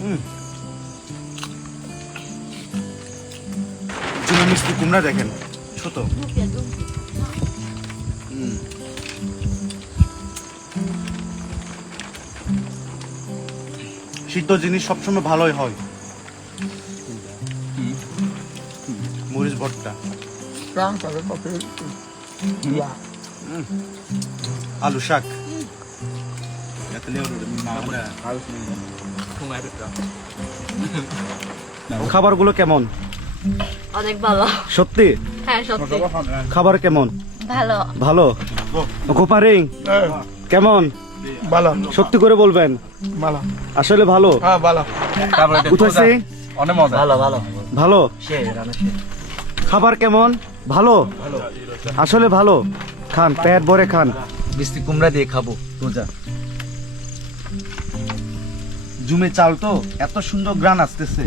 হুম মিষ্টি কুমড়া দেখেন। ছোট। সিদ্ধ জিনিস সবসময় ভালোই হয়। মরিচ ভর্তা। আলু শাক। খাবারগুলো কেমন? অনেক ভালো। সত্যি? হ্যাঁ সত্যি। খাবার কেমন? ভালো। ভালো? কোপারিং কেমন? সত্যি করে বলবেন। আসলে ভালো? অনেক মজা। ভালো খাবার কেমন? ভালো? আসলে ভালো। খান পেট ভরে খান। মিষ্টি কুমড়া দিয়ে খাব। রোজা জুমে চাল তো এত সুন্দর গ্রান আসতেছে।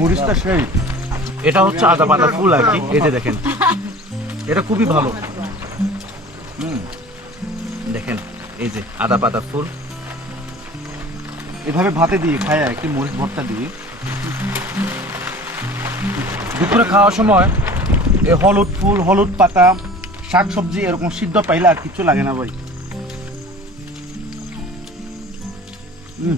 মরিচটা সেই। এটা হচ্ছে আদা পাতা ফুল আর কি এই যে দেখেন। এটা খুবই ভালো। হুম। দেখেন এই যে আদা পাতা ফুল। এভাবে ভাতে দিয়ে খায় একটি মরিচ ভর্তা দিয়ে। দুপুরে খাওয়ার সময় এই হলুদ ফুল হলুদ পাতা শাক সবজি এরকম সিদ্ধ পাইলে আর কিছু লাগে না ভাই। হুম